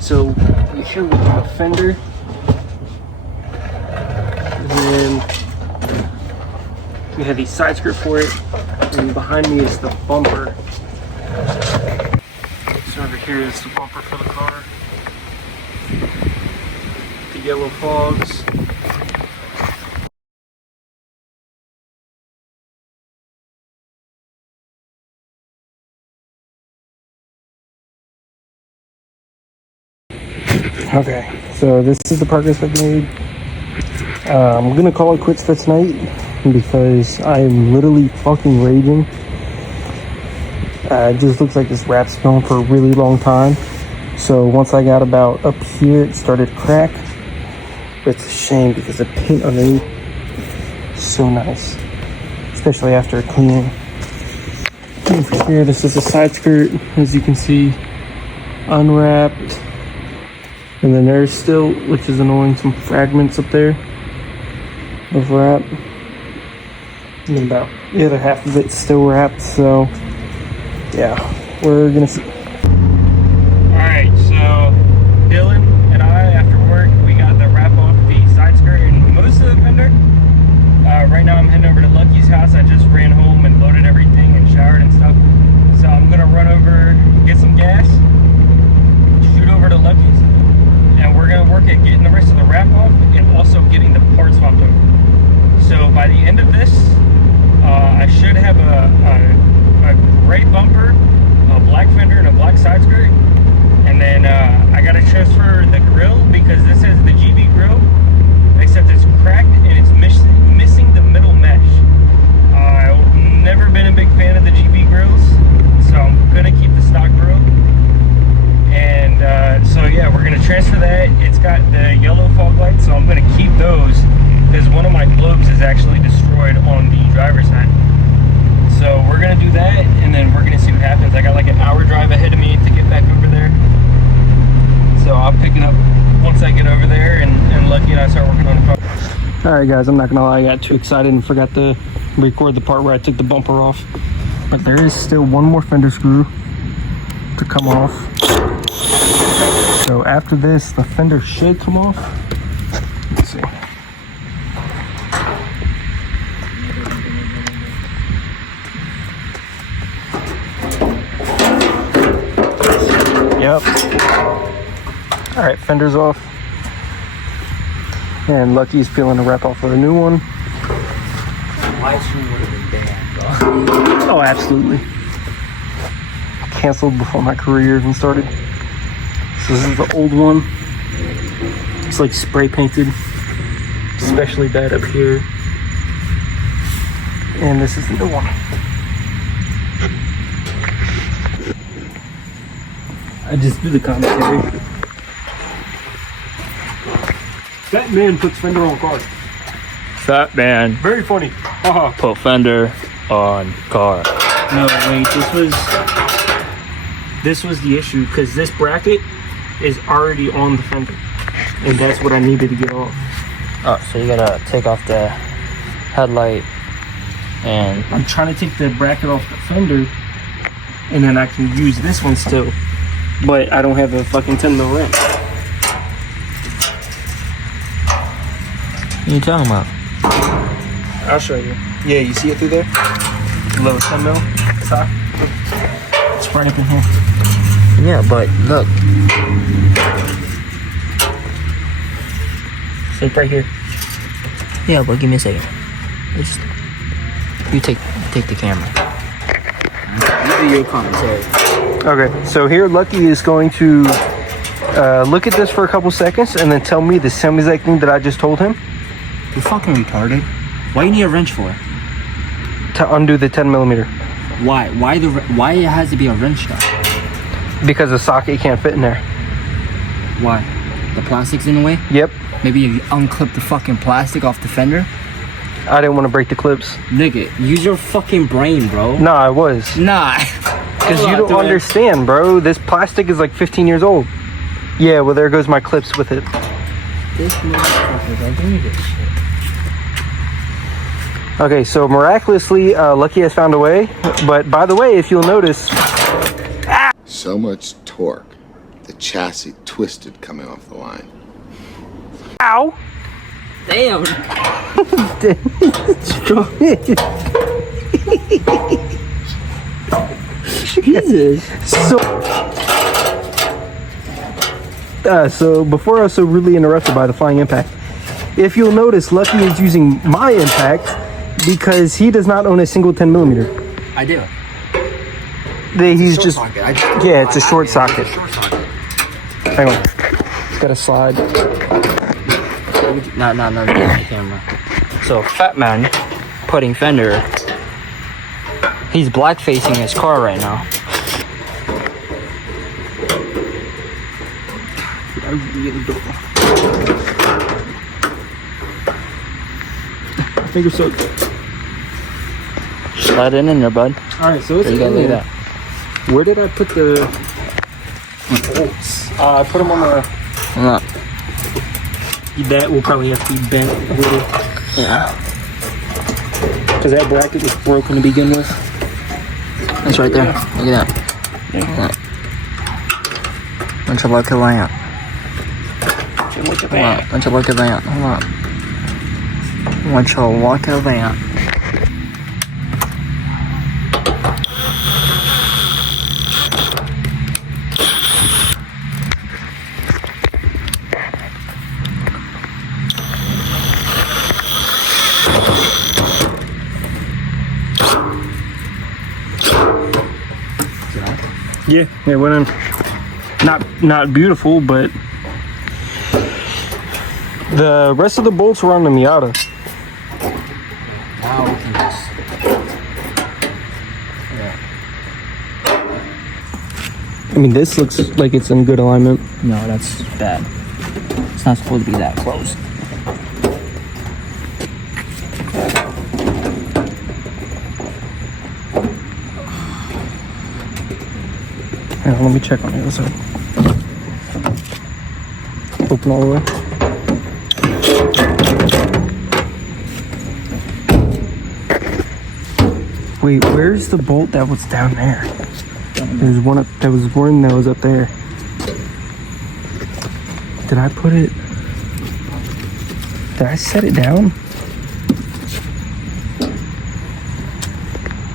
So here we have a fender, and then we have the side skirt for it, and behind me is the bumper. So over here is the bumper for the car, the yellow fogs. Okay, so this is the progress I've made. I'm gonna call it quits for tonight because I'm literally fucking raging. It just looks like this wrap's going for a really long time. So once I got about up here, it started to crack. But it's a shame because the paint underneath is so nice, especially after cleaning. And for here, this is a side skirt, as you can see, unwrapped. And then there's still, which is annoying, some fragments up there of wrap. And then about the other half of it's still wrapped, so yeah, we're gonna see. Alright, so Dylan and I, after work, we got the wrap off the side skirt and most of the fender. Right now I'm heading over to Lucky's house. I just ran home and loaded everything and showered and stuff. So I'm gonna run over, get some gas, shoot over to Lucky's, and we're gonna work at getting the rest of the wrap off and also getting the parts swapped over. So by the end of this, I should have a gray bumper, a black fender, and a black side skirt. And then I gotta transfer the grill because this has the GB grill, except it's cracked and it's missing the middle mesh. I've never been a big fan of the GB grills, so I'm gonna keep the stock grill. And so yeah, we're gonna transfer that. It's got the yellow fog lights, so I'm gonna keep those because one of my globes is actually destroyed on the driver's side. So we're gonna do that, and then we're gonna see what happens. I got like an hour drive ahead of me to get back over there, so I'll pick it up once I get over there, and Lucky and I start working on the car. All right, guys, I'm not gonna lie, I got too excited and forgot to record the part where I took the bumper off. But there is still one more fender screw to come off. So after this, the fender should come off. Let's see. Yep. All right, fender's off. And Lucky's peeling the wrap off of the new one. Live stream would have been banned, bro. Oh, absolutely. Canceled before my career even started. So this is the old one. It's like spray painted, especially bad up here. And this is the new one. I just do the commentary. That man puts fender on car. Fat man Very funny. Haha. put fender on car. No, wait, this was the issue because this bracket is already on the fender, and that's what I needed to get off. Oh, so you gotta take off the headlight and I'm trying to take the bracket off the fender, and then I can use this one still, but I don't have a fucking 10 mil wrench. what are you talking about? I'll show you. Yeah, you see it through there? Little 10 mil stock. It's right up in here. Yeah, but look. It's like right here. Yeah, but give me a second. Just, you take the camera. You do your commentary. Okay, so here Lucky is going to look at this for a couple seconds and then tell me the same exact thing that I just told him. You fucking retarded. Why you need a wrench for? To undo the 10 millimeter. Why? Why it has to be a wrench though? Because the socket can't fit in there. Why? The plastic's in the way? Yep. Maybe if you unclip the fucking plastic off the fender? I didn't want to break the clips. Nigga, use your fucking brain, bro. No, I was. Nah. Because you don't understand, bro. This plastic is like 15 years old. Yeah, well, there goes my clips with it. This motherfucker, don't give me this shit. Okay, so miraculously, Lucky has found a way. But by the way, if you'll notice... So much torque. the chassis twisted coming off the line. Ow! Damn. Jesus. So before I was so rudely interrupted by the flying impact, if you'll notice, Lucky is using my impact because he does not own a single 10mm. I do. He's Short just socket. yeah, it's a short socket. Short socket. Hang on, it's got a slide. No, the camera. So, Fat Man putting fender. He's black facing his car right now. Finger soaked. Slide it in there, bud. All right, so it's There you go, look at that. Where did I put the bolts? I put them on the. Look. That will probably have to be bent a little. Yeah. Because that bracket was broken to begin with. It's right there. Look at that. Look. Bunch of lucky lamp. Bunch of lucky lamp. Hold on. Bunch of lucky lamp. Yeah, it went in. Not beautiful, but the rest of the bolts were on the Miata. Now we can just. I mean, this looks like it's in good alignment. No, that's bad. It's not supposed to be that close. Hang on, let me check on the other side. Open all the way. Wait, where's the bolt that was down there? There's one up, there was one that was up there. Did I put it? Did I set it down?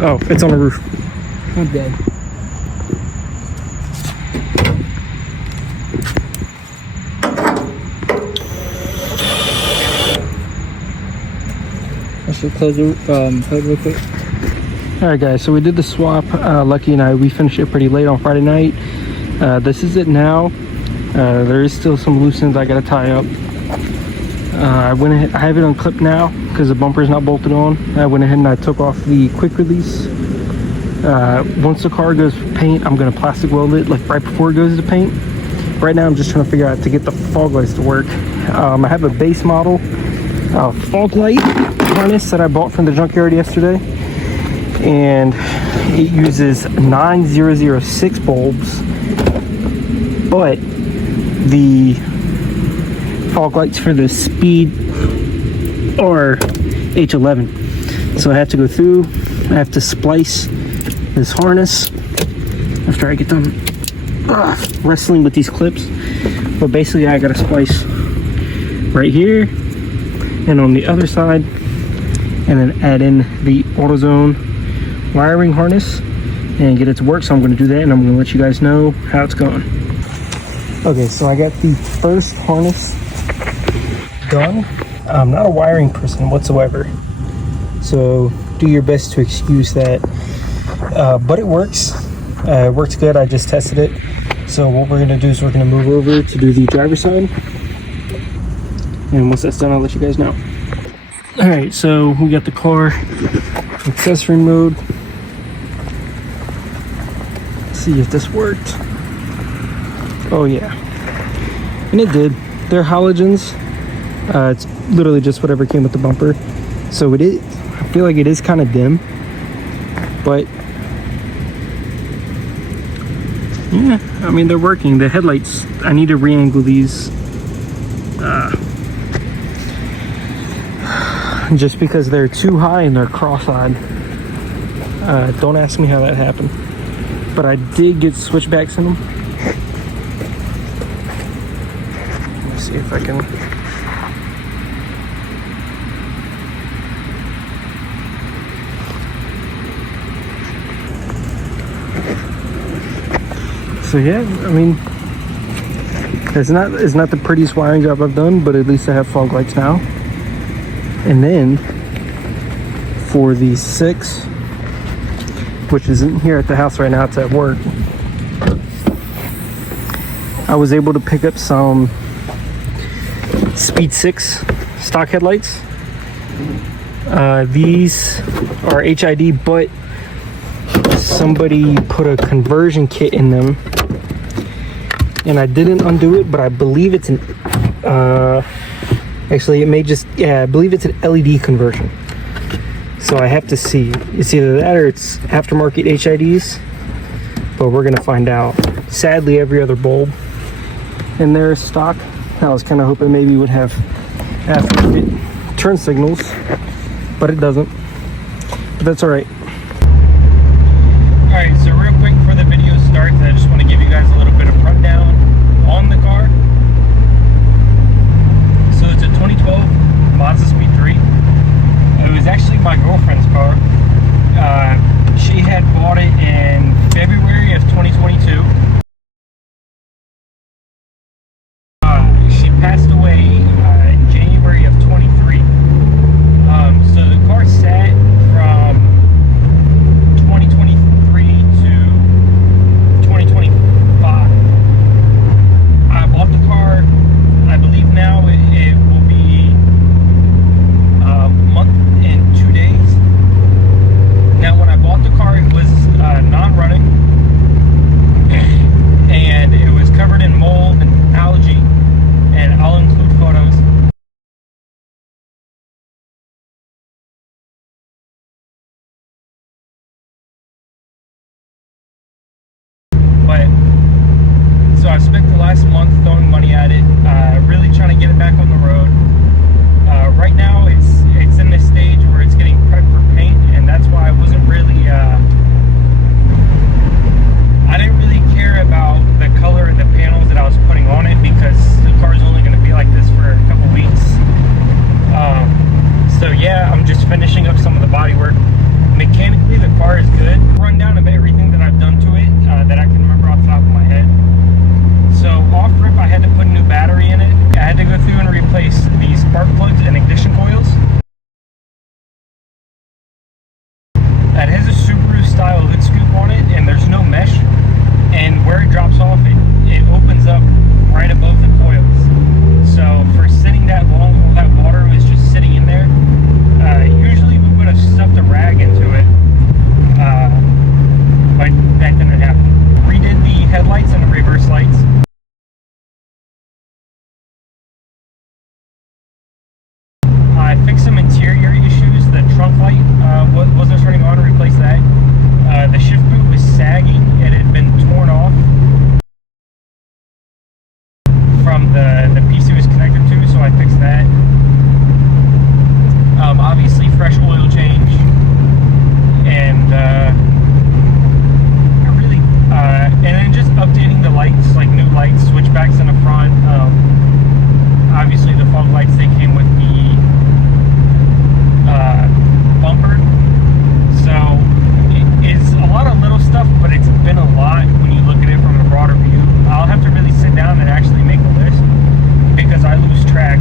Oh, it's on the roof. I'm dead. I should close the hood real quick. All right, guys, so we did the swap. Lucky and I, we finished it pretty late on Friday night. This is it now. There is still some loose ends I gotta tie up. I went ahead, I have it on clip now because the bumper is not bolted on. I went ahead and I took off the quick release. Once the car goes paint, I'm gonna plastic weld it like right before it goes to paint. Right now I'm just trying to figure out to get the fog lights to work. I have a base model fog light harness that I bought from the junkyard yesterday, and it uses 9006 bulbs, but the fog lights for the Speed are H11, so I have to go through, I have to splice this harness after I get done wrestling with these clips. But basically I gotta splice right here and on the other side, and then add in the AutoZone wiring harness and get it to work. So I'm going to do that, and I'm going to let you guys know how it's going. Okay, so I got the first harness done. I'm not a wiring person whatsoever, so do your best to excuse that, but it works. It works good. I just tested it. So what we're going to do is we're going to move over to do the driver's side, and once that's done I'll let you guys know. All right, so we got the car accessory mode. Let's see if this worked. Oh yeah, and it did. They're halogens. It's literally just whatever came with the bumper. So it is, I feel like it is kind of dim, but yeah, I mean, they're working. The headlights, I need to re-angle these just because they're too high and they're cross-eyed. Don't ask me how that happened, but I did get switchbacks in them. see if I can. So yeah, I mean, it's not the prettiest wiring job I've done, but at least I have fog lights now. And then for the 6, which isn't here at the house right now, it's at work, I was able to pick up some Speed 6 stock headlights. These are HID, but somebody put a conversion kit in them, and I didn't undo it, but I believe it's an actually it may just, yeah, I believe it's an LED conversion. So I have to see, it's either that or it's aftermarket HIDs, but we're gonna find out. Sadly, every other bulb in there is stock. I was kind of hoping maybe it would have aftermarket turn signals, but it doesn't, but that's all right. All right, so real quick before the video starts, I just want to give you guys a little bit of rundown on the car. So it's a 2012 Mazdaspeed3. It was actually my girlfriend's car. She had bought it in February of 2022. She passed away in January of 23. So the car sat from 2023 to 2025. I bought the car, I believe now it will be a month and 2 days. Now when I bought the car, it was non-running, and it was covered in mold and algae, and I'll include photos. But so I've spent the last month throwing money at it, really trying to get it back on the road. Right now it's in this stage where it's getting prepped for paint, and that's why I wasn't really I didn't really care about the color and the panels that I was putting on it, because the car's only going to be like this for a couple weeks. So yeah, I'm just finishing up some of the body work. Mechanically, the car is good. Rundown of everything that I've done to it that I can remember off the top of my head. So off rip, I had to put a new battery in it. I had to go through and replace the spark plugs and ignition coils. That has a Subaru style hood scoop on it, and there's no mesh. And where it drops off, it opens up right above the coils. So for sitting that long, all that water was just sitting in there. Usually we would have stuffed a rag into it, but that didn't happen. Redid the headlights and the reverse lights. I fixed some interior issues. The trunk light wasn't turning on, replaced that. The shift boot was sagging. It had been torn off from the piece it was connected to, so I fixed that. Obviously fresh oil change, and and then just updating the lights, like new lights, switchbacks in the front. Obviously the fog lights, they came with the bumper. So it's a lot of little stuff, but it's been a lot when you look at it from a broader view. I'll have to really sit down and actually make a list, because I lose track